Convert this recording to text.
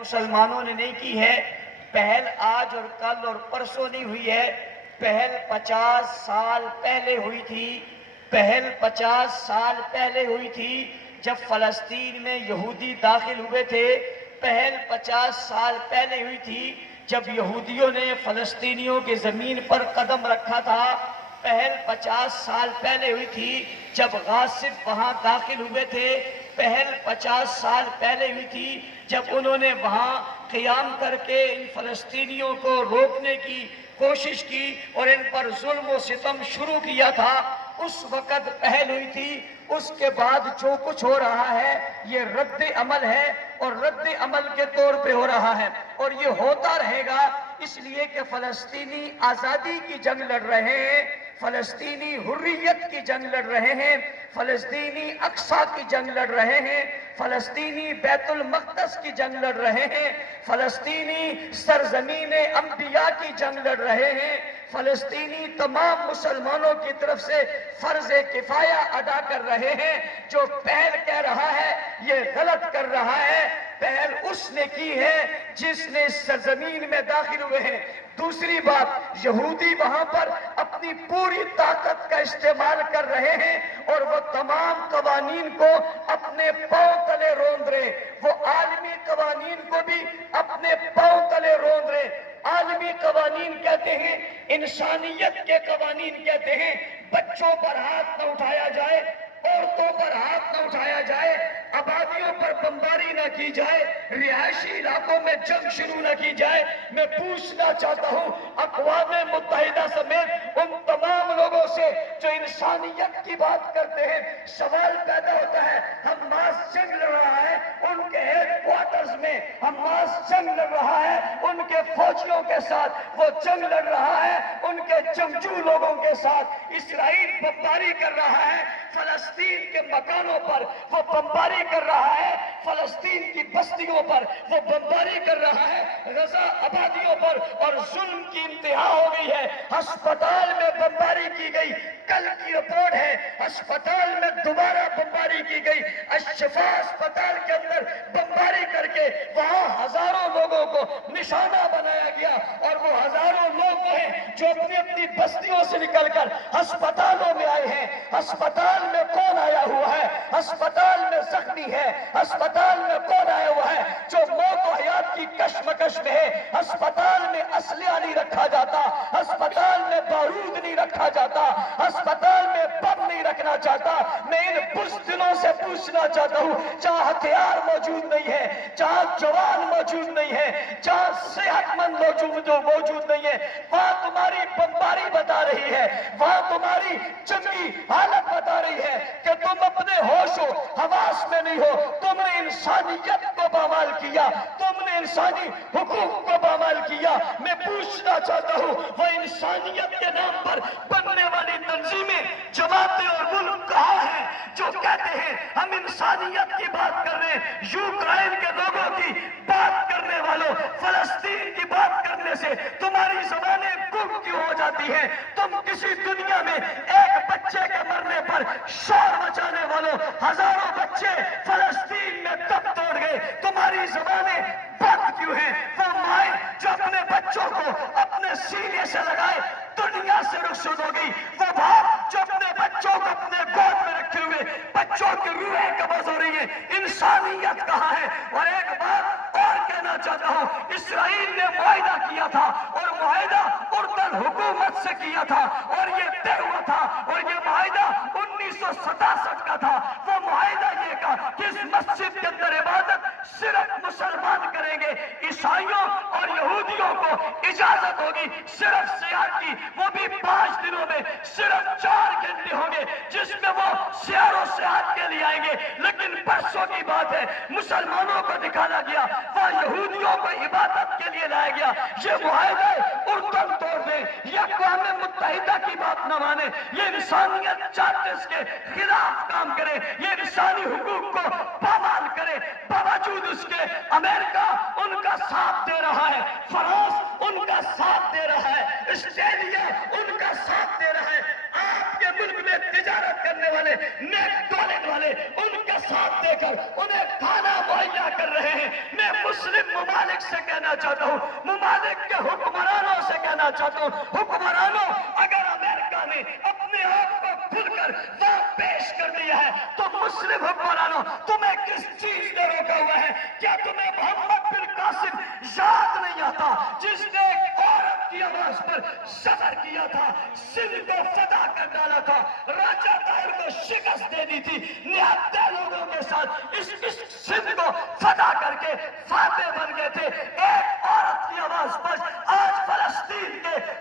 مسلمانوں نے نہیں کی ہے، پہل آج اور کل اور پرسوں نہیں ہوئی ہے، پہل 50 سال پہلے ہوئی تھی۔ پہل 50 سال پہلے ہوئی تھی جب فلسطین میں یہودی داخل ہوئے تھے۔ پہل 50 سال پہلے ہوئی تھی جب یہودیوں نے فلسطینیوں کی زمین پر قدم رکھا تھا۔ پہل 50 سال پہلے ہوئی تھی جب غاصب وہاں داخل ہوئے تھے۔ پہل 50 سال پہلے ہوئی تھی جب انہوں نے وہاں قیام کر کے ان فلسطینیوں کو روکنے کی کوشش کی اور ان پر ظلم و ستم شروع کیا تھا۔ اس وقت پہل ہوئی تھی۔ اس کے بعد جو کچھ ہو رہا ہے یہ رد عمل ہے اور رد عمل کے طور پہ ہو رہا ہے اور یہ ہوتا رہے گا، اس لیے کہ فلسطینی آزادی کی جنگ لڑ رہے ہیں، فلسطینی حریت کی جنگ لڑ رہے ہیں، فلسطینی اقصی کی جنگ لڑ رہے ہیں، فلسطینی بیت المقدس کی جنگ لڑ رہے ہیں، فلسطینی سرزمین انبیاء کی جنگ لڑ رہے ہیں، فلسطینی تمام مسلمانوں کی طرف سے فرض کفایہ ادا کر رہے ہیں۔ جو پہل کہہ رہا ہے یہ غلط کر رہا ہے۔ پہل اس نے کی ہے جس نے اس سرزمین میں داخل ہوئے ہیں۔ دوسری بات، یہودی وہاں پر اپنی پوری طاقت کا استعمال کر رہے ہیں اور وہ تمام قوانین کو اپنے پاؤں تلے روند رہے، وہ عالمی قوانین کو بھی اپنے پاؤں تلے روند رہے۔ عالمی قوانین کہتے ہیں، انسانیت کے قوانین کہتے ہیں بچوں پر ہاتھ نہ اٹھایا جائے، عورتوں پر ہاتھ نہ اٹھایا جائے، آبادیوں پر بمباری نہ کی جائے، رہائشی علاقوں میں جنگ شروع نہ کی جائے۔ میں پوچھنا چاہتا ہوں اقوام متحدہ سمیت ان تمام لوگوں سے جو انسانیت کی بات کرتے ہیں، سوال پیدا ہوتا ہے، حماس جنگ لڑ رہا ہے ان کے ہیڈ کوارٹرز میں، حماس جنگ لڑ رہا ہے ان کے فوجیوں کے ساتھ، وہ جنگ لڑ رہا ہے ان کے جنگجو لوگوں کے ساتھ۔ اسرائیل بمباری کر رہا ہے فلسطین کے مکانوں پر، وہ بمباری کر رہا ہے فلسطین کی بستیوں پر، وہ بمباری کر رہا ہے غزہ آبادیوں پر، اور ظلم کی انتہا ہو گئی ہے۔ ہسپتال میں بمباری کی گئی، کل کی رپورٹ ہے ہسپتال میں دوبارہ بمباری کی گئی، الشفا ہسپتال کے اندر بمباری کر کے وہاں ہزاروں لوگوں کو نشانہ بنایا گیا، اور وہ ہزاروں لوگ وہ ہیں جو اپنی اپنی بستیوں سے نکل کر ہسپتالوں میں آئے ہیں۔ ہسپتال میں کون آیا ہوا ہے؟ ہسپتال میں زخمی ہے۔ ہسپتال میں کون آیا ہوا ہے جو موت و حیات کی کشمکش میں ہے؟ ہسپتال میں اسلحہ نہیں رکھا جاتا، ہسپتال میں بارود نہیں رکھا جاتا، ہسپتال میں بم نہیں رکھنا چاہتا۔ میں ان بزدلوں سے پوچھنا چاہتا ہوں، جہاں ہتھیار موجود نہیں ہے، جہاں جوان موجود نہیں ہے، جہاں صحت مند موجود نہیں ہے، وہاں تمہاری بمباری بتا رہی ہے، وہاں تمہاری جنگی حالت بتا رہی ہے کہ تم اپنے ہوش و حواس میں نہیں ہو۔ تم نے انسانیت کو پامال کیا، تم نے انسانی حقوق کو پامال کیا۔ میں پوچھنا چاہتا ہوں، وہ انسانیت کے نام پر بننے والی تنظیمیں، جماعتیں اور ملک کہاں ہیں جو کہتے ہیں ہم انسانیت کی بات کر رہے ہیں؟ یوکرائن کے لوگوں کی بات کرنے والوں، فلسطین کی بات کرنے سے تمہاری زبانیں گم کیوں ہو جاتی ہیں؟ تم کسی دنیا میں ایک بچے کے مرنے پر شور مچانے والوں، ہزاروں بچے فلسطین میں دم توڑ گئے، تمہاری زبانیں بند کیوں ہیں؟ وہ مائیں جو اپنے بچوں کو اپنے سینے سے لگائے دنیا سے رخصت ہو گئی، وہ باپ جو اپنے بچوں کو اپنے گود میں رکھے ہوئے بچوں کی روحیں قبض ہو رہی ہیں، انسانیت کہاں ہے؟ اور ایک بات اور کہنا چاہتا ہوں، اسرائیل نے معاہدہ کیا تھا اور معاہدہ اردن حکومت سے کیا تھا اور یہ طے ہوا تھا، اور یہ معاہدہ 1967 کا تھا۔ وہ معاہدہ یہ کہا کہ اس مسجد کے اندر عبادت صرف مسلمان کریں گے، عیسائیوں اور یہودیوں کو اجازت ہوگی صرف سیاحت کی، وہ بھی 5 دنوں میں صرف 4 گھنٹے ہوں گے جس میں وہ سیاح و سیاحت کے لیے آئیں گے۔ لیکن پرسوں کی بات ہے، مسلمانوں کو دکھانا گیا، وہ یہودیوں کو عبادت کے لیے لایا گیا۔ یہ معاہدہ اردن توڑ دیں، یہ اقوام متحدہ کی بات نہ مانے، یہ انسانیت چارٹرز کے خلاف کام کرے، یہ انسانی حقوق کو پامال کرے، باوجود اس کے امریکہ ان کا ساتھ دے رہا ہے، فرانس ان کا ساتھ دے رہا ہے، آسٹریلیا ان کا ساتھ دے رہا ہے۔ آپ کے ملک میں تجارت کرنے والے نیک ڈالر والے ان کا ساتھ دے کر انہیں کھانا مہیا کر رہے ہیں. میں مسلم ممالک سے کہنا چاہتا ہوں, ممالک کے حکمرانوں سے کہنا چاہتا ہوں, حکمرانوں اگر امریکہ نے اپنے آپ کو کھل کر وہاں پیش کر دیا ہے تو مسلم حکمرانوں تمہیں کس چیز نے روکا ہوا ہے؟ کیا تمہیں محمد بن قاسم یاد نہیں آتا جس نے ایک عورت کی آواز پر سفر کیا تھا, سندھ کو فتح کر ڈالا تھا, راجہ طاہر کو شکست دے دی تھی, نہتے لوگوں کے ساتھ اس